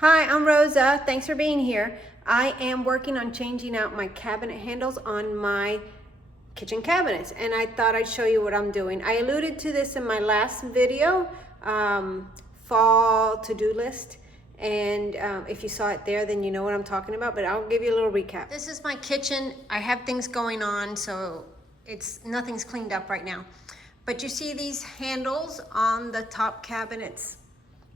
Hi, I'm Rosa. Thanks for being here. I am working on changing out my cabinet handles on my kitchen cabinets, and I thought I'd show you what I'm doing. I alluded to this in my last video, fall to-do list, and if you saw it there, then you know what I'm talking about, but I'll give you a little recap. This is my kitchen. I have things going on, so nothing's cleaned up right now. But you see these handles on the top cabinets?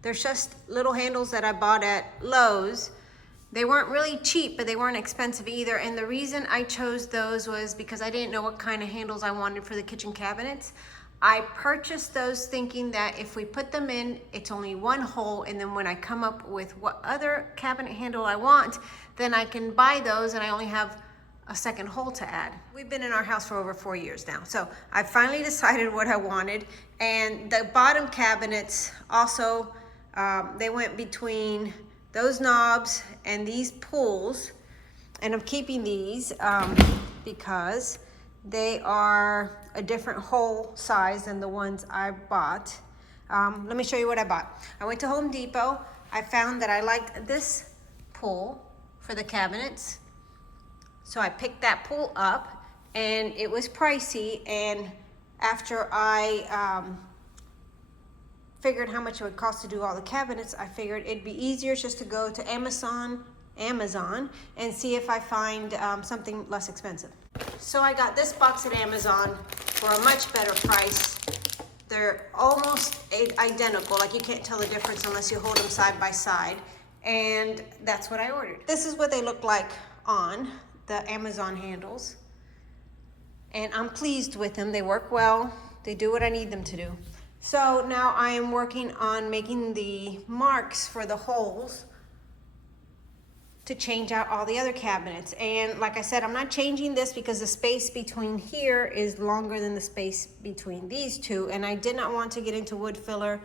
There's just little handles that I bought at Lowe's. They weren't really cheap, but they weren't expensive either. And the reason I chose those was because I didn't know what kind of handles I wanted for the kitchen cabinets. I purchased those thinking that if we put them in, it's only one hole. And then when I come up with what other cabinet handle I want, then I can buy those and I only have a second hole to add. We've been in our house for over 4 years now. So I finally decided what I wanted. And the bottom cabinets also, they went between those knobs and these pulls, and I'm keeping these because they are a different hole size than the ones I bought. Let me show you what I bought. I went to Home Depot. I found that I liked this pull for the cabinets, so I picked that pull up, and it was pricey. And after I figured how much it would cost to do all the cabinets, I figured it'd be easier just to go to Amazon and see if I find something less expensive. So I got this box at Amazon for a much better price. They're almost identical, like you can't tell the difference unless you hold them side by side, and that's what I ordered. This is what they look like on the Amazon handles, and I'm pleased with them. They work well. They do what I need them to do. So now I am working on making the marks for the holes to change out all the other cabinets. And like I said, I'm not changing this because the space between here is longer than the space between these two. And I did not want to get into wood filler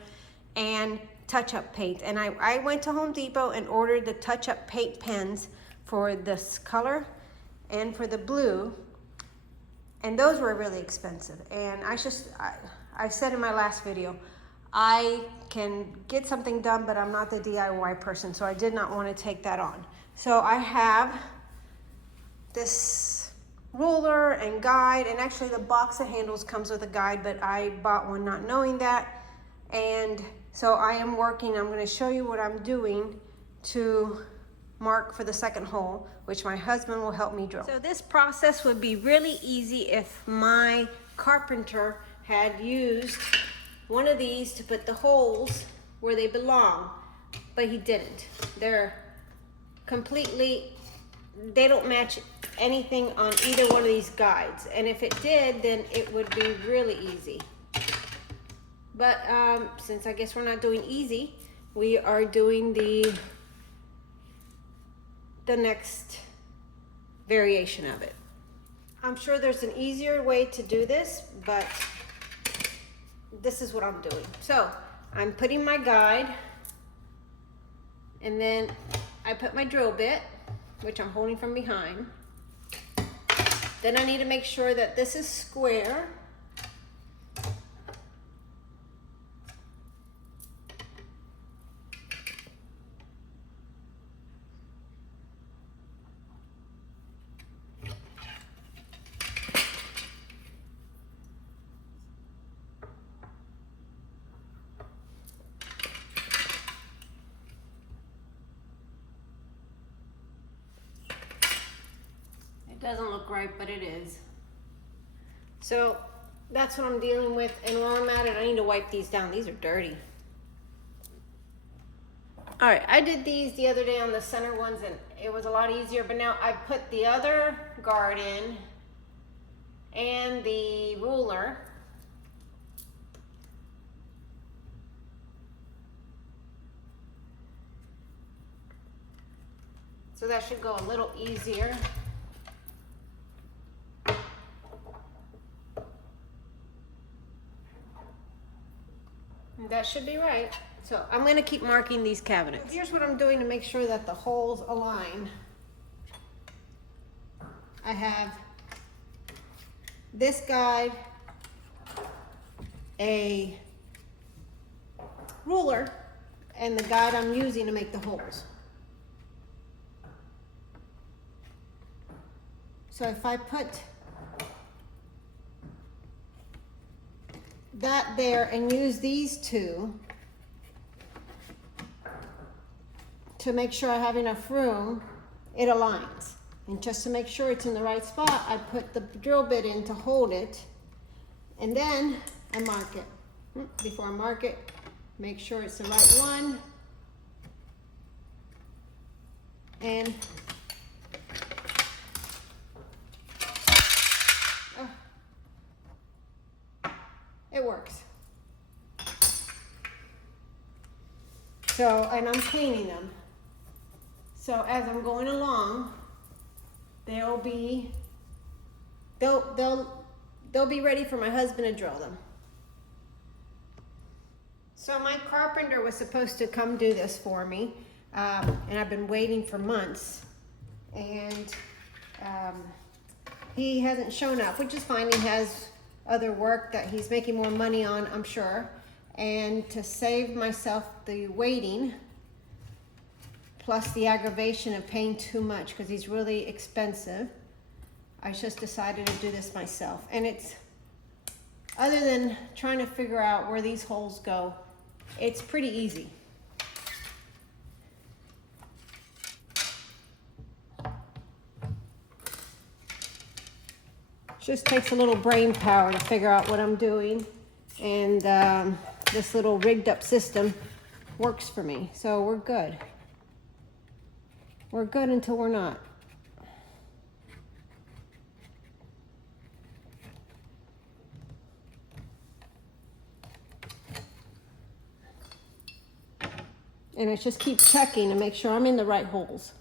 and touch-up paint. And I went to Home Depot and ordered the touch-up paint pens for this color and for the blue. And those were really expensive. And I said in my last video, I can get something done, but I'm not the DIY person, so I did not want to take that on. So I have this ruler and guide, and actually the box of handles comes with a guide, but I bought one not knowing that. And so I am working, I'm going to show you what I'm doing to mark for the second hole, which my husband will help me drill. So this process would be really easy if my carpenter had used one of these to put the holes where they belong, but he didn't. They're completely, they don't match anything on either one of these guides, and if it did, then it would be really easy. But since I guess we're not doing easy, we are doing the next variation of it. I'm sure there's an easier way to do this, but this is what I'm doing. So I'm putting my guide, and then I put my drill bit, which I'm holding from behind. Then I need to make sure that this is square. Doesn't look right, but it is. So that's what I'm dealing with, and while I'm at it, I need to wipe these down. These are dirty. All right, I did these the other day on the center ones, and it was a lot easier, but now I put the other guard in and the ruler. So that should go a little easier. That should be right. So I'm going to keep marking these cabinets. Here's what I'm doing to make sure that the holes align. I have this guide, a ruler, and the guide I'm using to make the holes. So if I put that there and use these two to make sure I have enough room, it aligns. And just to make sure it's in the right spot, I put the drill bit in to hold it, and then I mark it. Before I mark it, make sure it's the right one. And it works. So, and I'm cleaning them. So as I'm going along, they'll be ready for my husband to drill them. So my carpenter was supposed to come do this for me, and I've been waiting for months, and he hasn't shown up, which is fine. He has other work that he's making more money on, I'm sure. And to save myself the waiting, plus the aggravation of paying too much because he's really expensive, I just decided to do this myself. And it's, other than trying to figure out where these holes go, it's pretty easy. Just takes a little brain power to figure out what I'm doing, and this little rigged up system works for me, so we're good. We're good until we're not. And I just keep checking to make sure I'm in the right holes.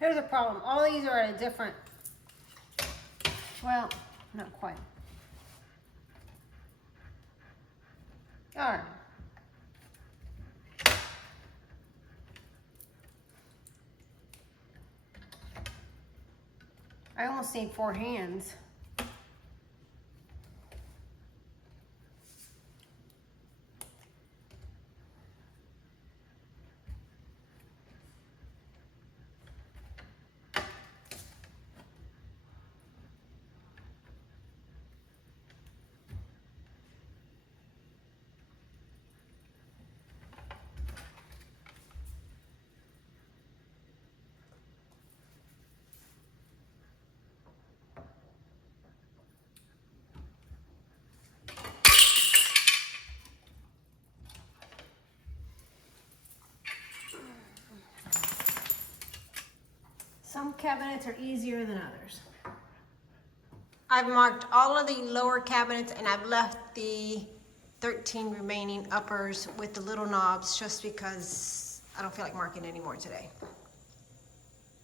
Here's the problem. All these are at a different, well, not quite. All right. I almost need 4 hands. Some cabinets are easier than others. I've marked all of the lower cabinets and I've left the 13 remaining uppers with the little knobs just because I don't feel like marking anymore today.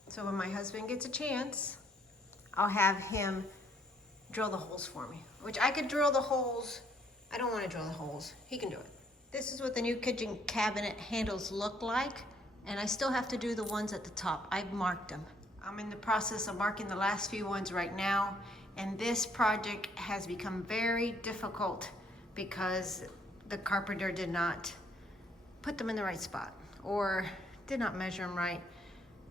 So when my husband gets a chance, I'll have him drill the holes for me, which I could drill the holes. I don't want to drill the holes. He can do it. This is what the new kitchen cabinet handles look like, and I still have to do the ones at the top. I've marked them. I'm in the process of marking the last few ones right now, and this project has become very difficult because the carpenter did not put them in the right spot or did not measure them right.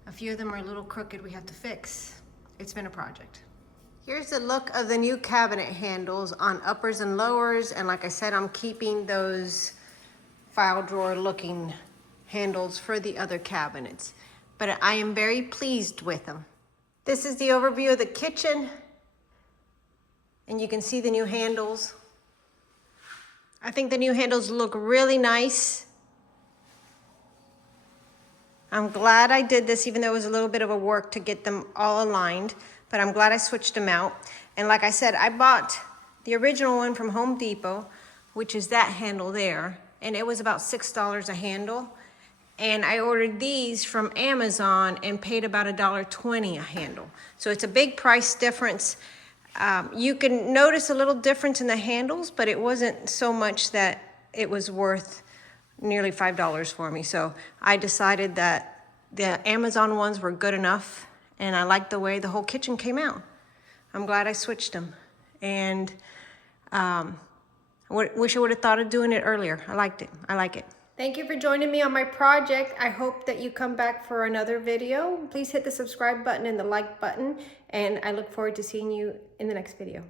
A few of them are a little crooked we have to fix. It's been a project. Here's the look of the new cabinet handles on uppers and lowers, and like I said, I'm keeping those file drawer looking handles for the other cabinets, but I am very pleased with them. This is the overview of the kitchen, and you can see the new handles. I think the new handles look really nice. I'm glad I did this, even though it was a little bit of a work to get them all aligned, but I'm glad I switched them out. And like I said, I bought the original one from Home Depot, which is that handle there, and it was about $6 a handle. And I ordered these from Amazon and paid about $1.20 a handle. So it's a big price difference. You can notice a little difference in the handles, but it wasn't so much that it was worth nearly $5 for me. So I decided that the Amazon ones were good enough, and I liked the way the whole kitchen came out. I'm glad I switched them. And wish I would have thought of doing it earlier. I liked it. I like it. Thank you for joining me on my project. I hope that you come back for another video. Please hit the subscribe button and the like button, and I look forward to seeing you in the next video.